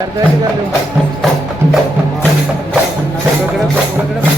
ਕਰਦਾ ਕੀ ਕਰ ਲਿਓ ਕਿਹੜਾ ਕਿਹੜਾ ਕਿਹੜਾ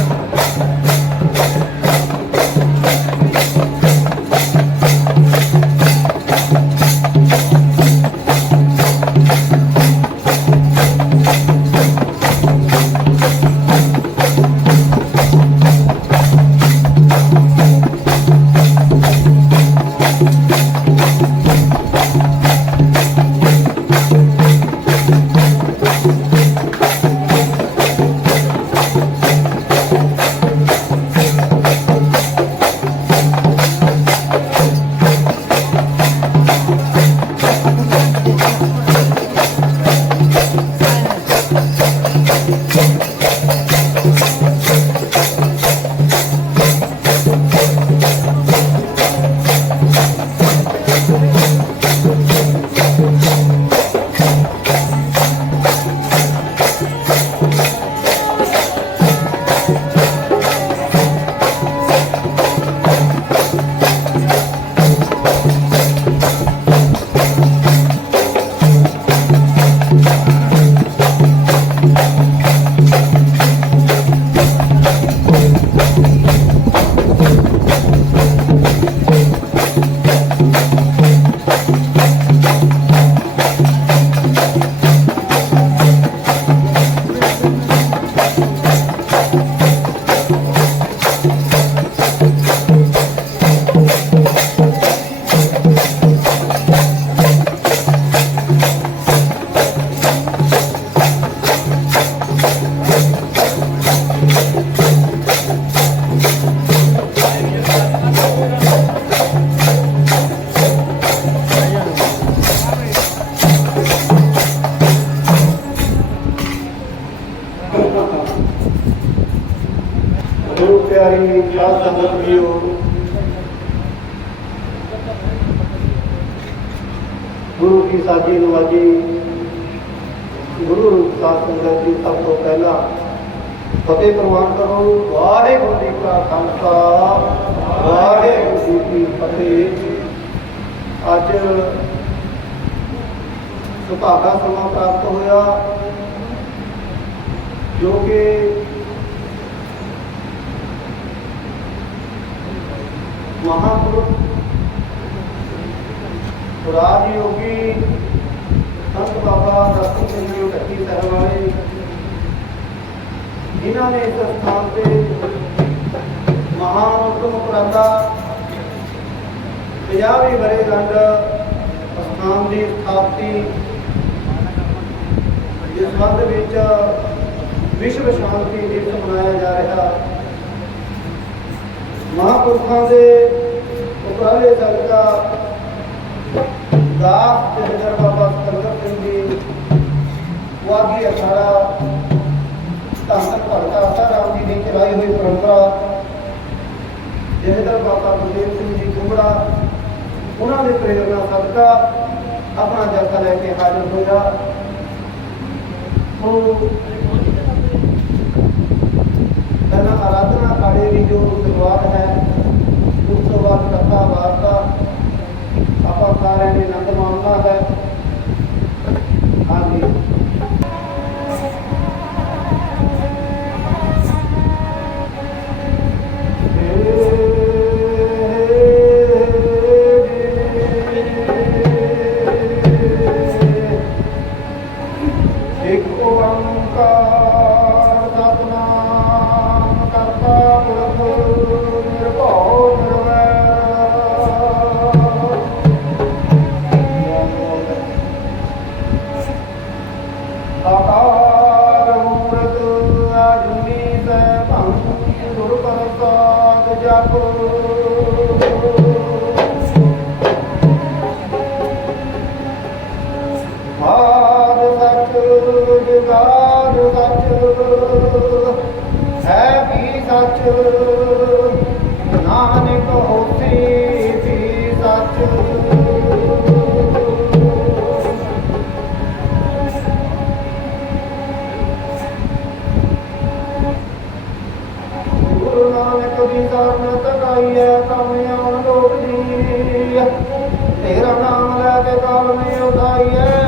ਕਿ ਮਹਾਪੁਰਖ ਰਾਜ ਯੋਗੀ ਸੰਤ ਬਾਬਾ ਦਸਮ ਸਿੰਘ ਜੀ ਢੱਕੀ ਸਾਹਿਬ ਵਾਲੇ ਜਿਨ੍ਹਾਂ ਨੇ ਇਸ ਸਥਾਨ ਤੇ ਮਹਾਨ ਉਦਮ ਉਪਰਾਲਾ 50ਵੀਂ ਵਰੇਗੰਢ ਸਥਾਨ ਦੀ ਸਥਾਪਤੀ ਇਸ ਸੰਬੰਧ ਵਿੱਚ ਵਿਸ਼ਵ ਸ਼ਾਂਤੀ ਦਿਵਸ ਮਨਾਇਆ ਜਾ ਰਿਹਾ। ਮਹਾਂਪੁਰਖਾਂ ਦੇ ਉਪਰਾਲੇ ਸਦਕਾ ਦਾਸ ਜਨਦਰ ਬਾਬਾ ਸਤਿੰਦਰ ਸਿੰਘ ਜੀ ਵਾਗੀ ਅਖਾੜਾ ਧੰਨ ਭਗਤਾ ਆਸਾਰਾਮ ਜੀ ਦੀ ਚਲਾਈ ਹੋਈ ਪਰੰਪਰਾ ਜਨਦਰ ਬਾਬਾ ਗੁਰਦੇਵ ਸਿੰਘ ਜੀ ਕੁੰਬੜਾ ਉਹਨਾਂ ਦੇ ਪ੍ਰੇਰਣਾ ਸਦਕਾ ਆਪਣਾ ਜਥਾ ਲੈ ਕੇ ਹਾਜ਼ਰ ਹੋਇਆ। ਸੋ ਆਰਾਧਨਾ ਕਾੜੇ ਦੀ ਜੋ ਸ਼ੁਰੂਆਤ ਹੈ, ਉਸ ਤੋਂ ਬਾਅਦ ਕਥਾ ਵਾਰਤਾ, ਆਪਾਂ ਸਾਰਿਆਂ ਨੇ ਆਨੰਦ ਮਾਣਨਾ ਹੈ। ਨਿਰਵੈਰ ਆਕਾਰ ਮੂਰਤ ਆਜੂਨੀ ਸੈ ਭੰਗ ਗੁਰ ਪ੍ਰਸਾਦ ਜਪੋ ਆਦ ਸੱਚ ਜੁਗਾਦ ਸੱਚ, ਹੈ ਵੀ ਸੱਚ? ਨਾਨਕ ਹੋਸੀ ਵੀ ਸੱਚ ਗੁਰੂ ਨਾਨਕ ਤਕਾਈਐ ਤਮ ਆਉਣ ਲੋਕ ਜੀ। ਤੇਰਾ ਨਾਮ ਲੈ ਕੇ ਕਾਲ ਮੇ ਉਦਾਈਐ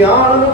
ਗਿਆਨ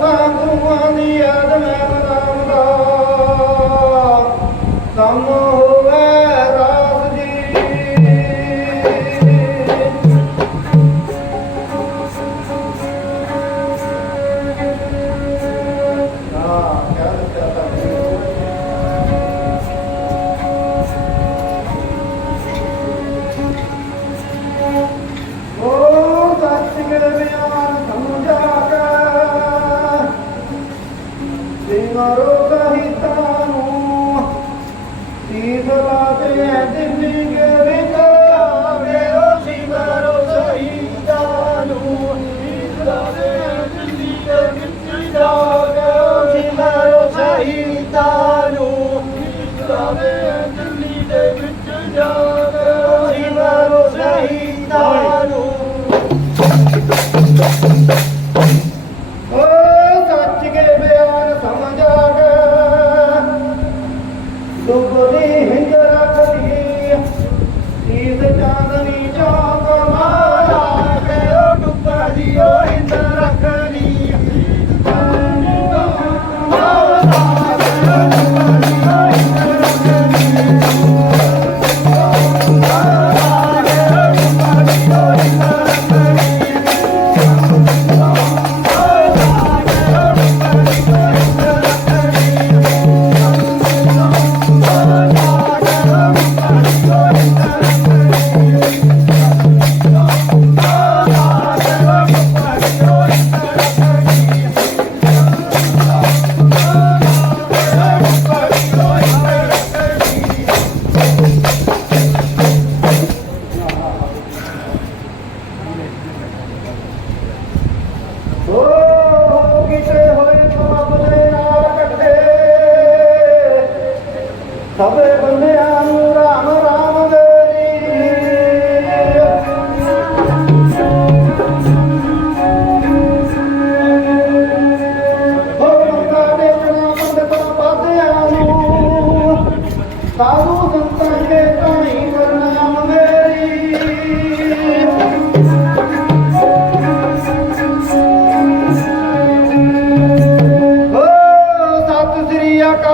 ਸਭਾ ਗੁਰੂਆਂ ਦੀ ਯਾਦ ਮੈਂ ਮਨਾਉਂਦਾ ਕੰਮ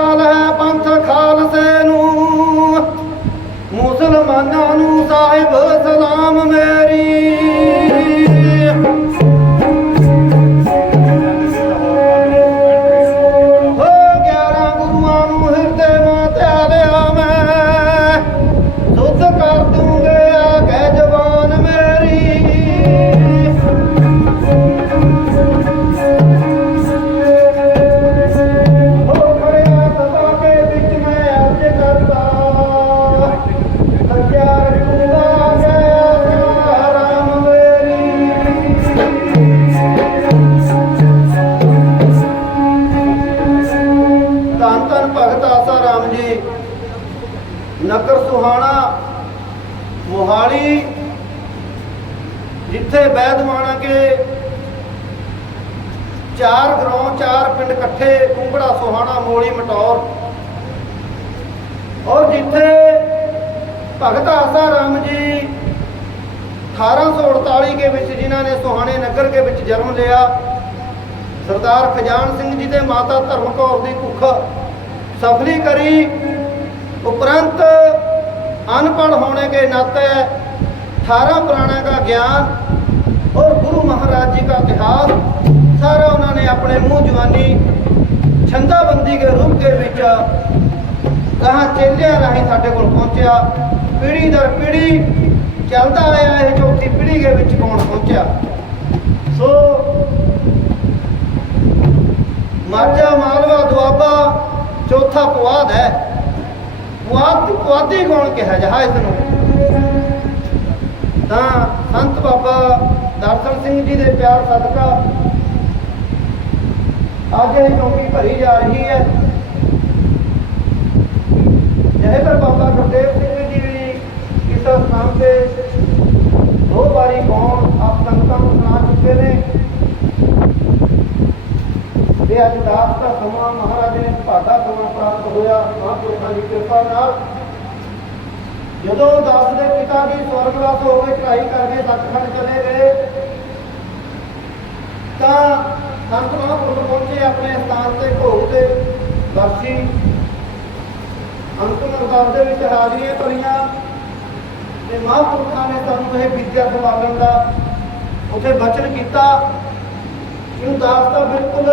ਨਾਲ ਹੈ ਪੰਥ ਖਾਲਸੇ ਨੂੰ। ਮੁਸਲਮਾਨਾਂ ਨੂੰ ਸਾਹਿਬ ਜਿੱਥੇ ਬੈਦਵਾਣਾ ਕੇ ਚਾਰ ਗਰਾਉਂ ਚਾਰ ਪਿੰਡ ਇਕੱਠੇ, ਕੁੰਬੜਾ, ਸੋਹਾਣਾ, ਮੋਲੀ, ਮਟੌਰ। ਔਰ ਜਿੱਥੇ ਭਗਤ ਆਸਾ ਰਾਮ ਜੀ 1848 ਦੇ ਵਿੱਚ ਜਿਨ੍ਹਾਂ ਨੇ ਸੋਹਾਣੇ ਨਗਰ ਦੇ ਵਿੱਚ ਜਨਮ ਲਿਆ, ਸਰਦਾਰ ਖਜਾਨ ਸਿੰਘ ਜੀ ਦੇ ਮਾਤਾ ਧਰਮ ਕੌਰ ਦੀ ਭੁੱਖ ਸਫਲੀ ਕਰੀ, ਉਪਰੰਤ ਅਨਪੜ ਹੋਣੇ ਕੇ ਨਾਤੇ ਸਾਰਾ ਪੁਰਾਣਾ ਦਾ ਗਿਆਨ ਔਰ ਗੁਰੂ ਮਹਾਰਾਜ ਜੀ ਦਾ ਇਤਿਹਾਸ, ਸਾਰਾ ਉਹਨਾਂ ਨੇ ਆਪਣੇ ਮੂੰਹ ਜਵਾਨੀ ਛੰਦਾਬੰਦੀ ਦੇ ਰੂਪ ਦੇ ਵਿੱਚ ਕਹਾ ਚੇਲਿਆਂ ਰਾਹੀਂ ਸਾਡੇ ਕੋਲ ਪਹੁੰਚਿਆ। ਪੀੜੀ ਦਰ ਪੀੜੀ ਚੱਲਦਾ ਆਇਆ ਇਹ ਚੌਥੀ ਪੀੜੀ ਦੇ ਵਿੱਚ ਕੌਣ ਪਹੁੰਚਿਆ? ਸੋ ਮਾਝਾ, ਮਾਲਵਾ, ਦੁਆਬਾ, ਚੌਥਾ ਪੁਆਧ ਹੈ। ਪੁਆਧ, ਪੁਆਧੀ ਕੌਣ ਕਿਹਾ ਜਹਾਜ਼ ਨੂੰ ਤਾਂ ਸੰਤ ਬਾਬਾ ਦਰਸ਼ਨ ਸਿੰਘ ਜੀ ਦੇ ਪਿਆਰ ਸਦਕਾ ਅੱਜ ਇਹ ਚੌਕੀ ਭਰੀ ਜਾ ਰਹੀ ਹੈ। ਜਿਹੇ ਪਰ ਬਾਬਾ ਗੁਰਦੇਵ ਸਿੰਘ ਜੀ ਵੀ ਇਸ ਸਥਾਨ ਤੇ ਦੋ ਵਾਰੀ ਕੌਣ ਆਪ ਸੰਗਤਾਂ ਨੂੰ ਸੁਣਾ ਚੁੱਕੇ ਨੇ। ਤੇ ਅੱਜ ਦਾਸ ਦਾ ਸਮਾਂ ਮਹਾਰਾਜ ਨੇ ਭਾਗਾ ਸਮਾਂ ਪ੍ਰਾਪਤ ਹੋਇਆ। ਮਹਾਂਪੁਰਖਾਂ ਦੀ ਕਿਰਪਾ ਨਾਲ ਜਦੋਂ ਦਾਸ ਦੇ ਪਿਤਾ ਜੀ ਸਵਰਗਵਾਸ ਹੋ ਕੇ ਚੜਾਈ ਕਰਕੇ ਸੱਚਖੰਡ ਚਲੇ ਗਏ, ਤਾਂ ਸੰਤ ਮਹਾਂਪੁਰਖ ਪਹੁੰਚੇ ਆਪਣੇ ਸਥਾਨ ਤੇ ਭੋਗ ਤੇ ਵਰਸੀ ਅੰਤਮ ਅਰਦਾਸ ਦੇ ਵਿੱਚ ਹਾਜ਼ਰੀਆਂ ਭਰੀਆਂ ਤੇ ਮਹਾਂਪੁਰਖਾਂ ਨੇ ਤੁਹਾਨੂੰ ਇਹ ਵਿਦਿਆ ਸੰਭਾਲਣ ਦਾ ਉੱਥੇ ਬਚਨ ਕੀਤਾ। ਇਹਨੂੰ ਦਾਸ ਤਾਂ ਬਿਲਕੁਲ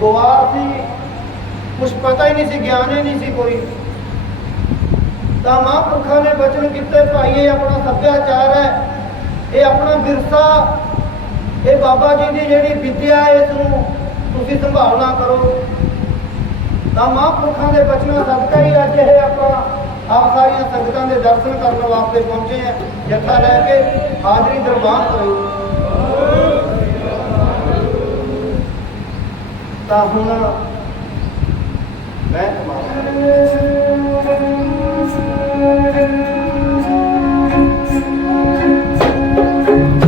ਗਵਾਰ ਸੀ ਕੁਝ ਪਤਾ ਹੀ ਨਹੀਂ ਸੀ, ਗਿਆਨ ਹੀ ਨਹੀਂ ਸੀ ਕੋਈ। ਤਾਂ ਮਹਾਂਪੁਰਖਾਂ ਨੇ ਬਚਨ ਕੀਤੇ, ਭਾਈ, ਇਹ ਆਪਣਾ ਸੱਭਿਆਚਾਰ ਹੈ, ਇਹ ਆਪਣਾ ਵਿਰਸਾ, ਇਹ ਬਾਬਾ ਜੀ ਦੀ ਜਿਹੜੀ ਵਿਦਿਆ ਇਸ ਨੂੰ ਤੁਸੀਂ ਸੰਭਾਲਣਾ ਕਰੋ। ਤਾਂ ਮਹਾਂਪੁਰਖਾਂ ਦੇ ਬਚਨਾਂ ਸਦਕਾ ਹੀ ਅੱਜ ਇਹ ਆਪਾਂ ਆਪ ਸਾਰੀਆਂ ਸੰਗਤਾਂ ਦੇ ਦਰਸ਼ਨ ਕਰਨ ਵਾਸਤੇ ਪਹੁੰਚੇ ਹਾਂ, ਜੱਥਾ ਲੈ ਕੇ ਹਾਜ਼ਰੀ ਦਰਬਾਰ ਕਰੋ ਤਾਂ ਹੁਣ ਮੈਂ ਉਹ すごい。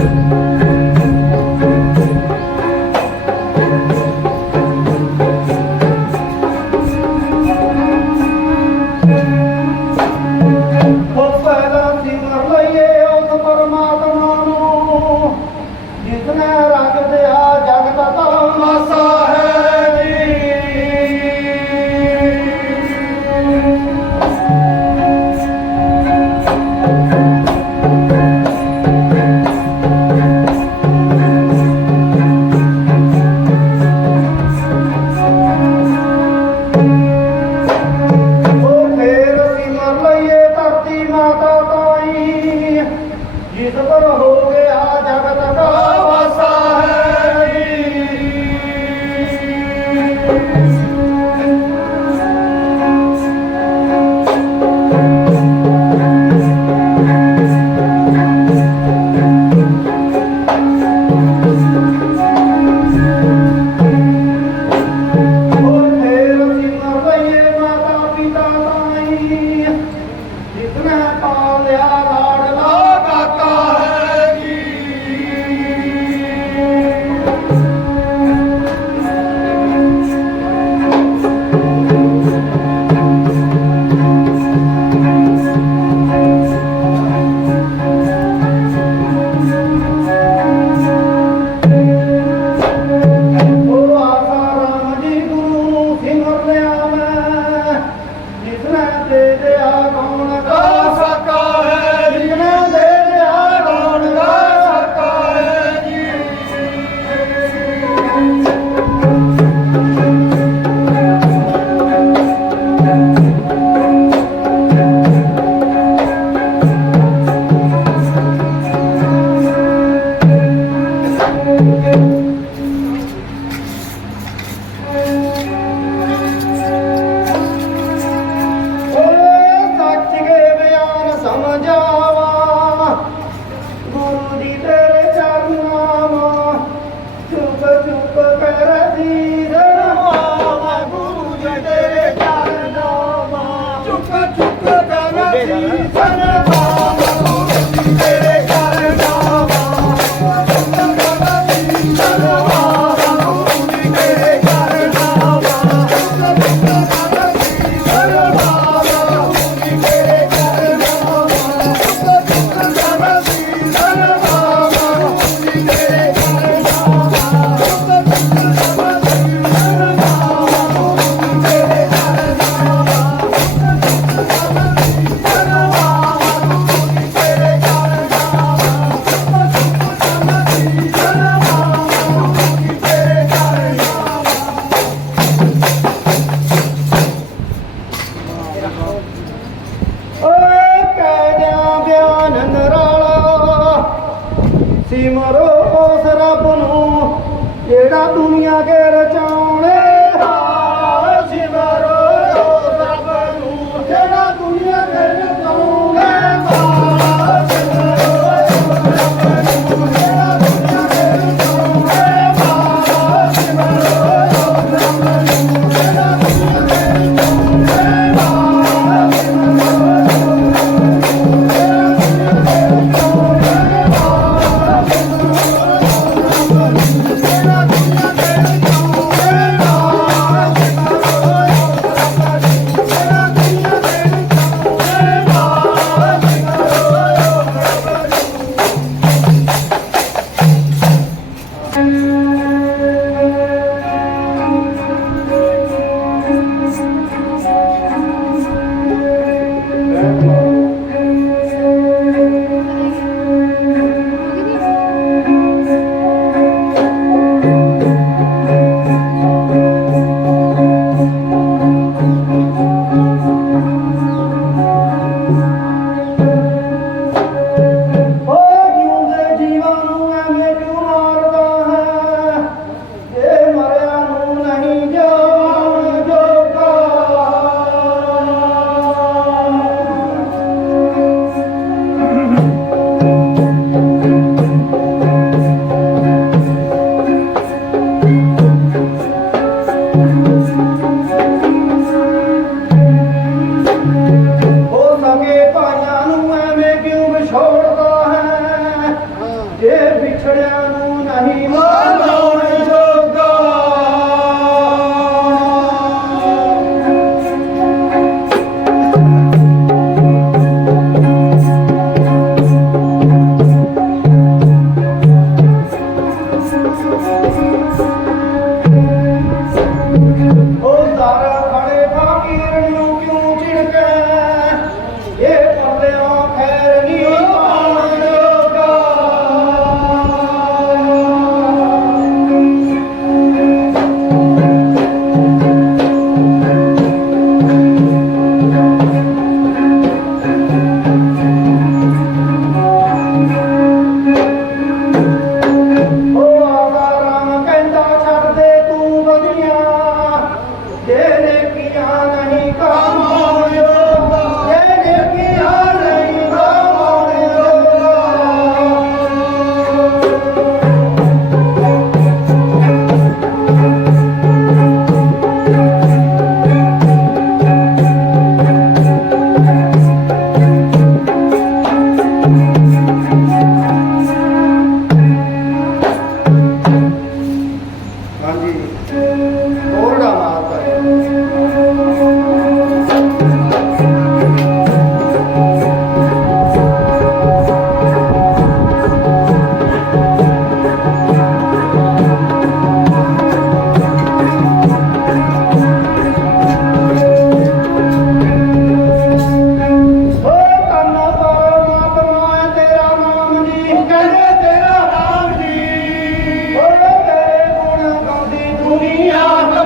할렐루야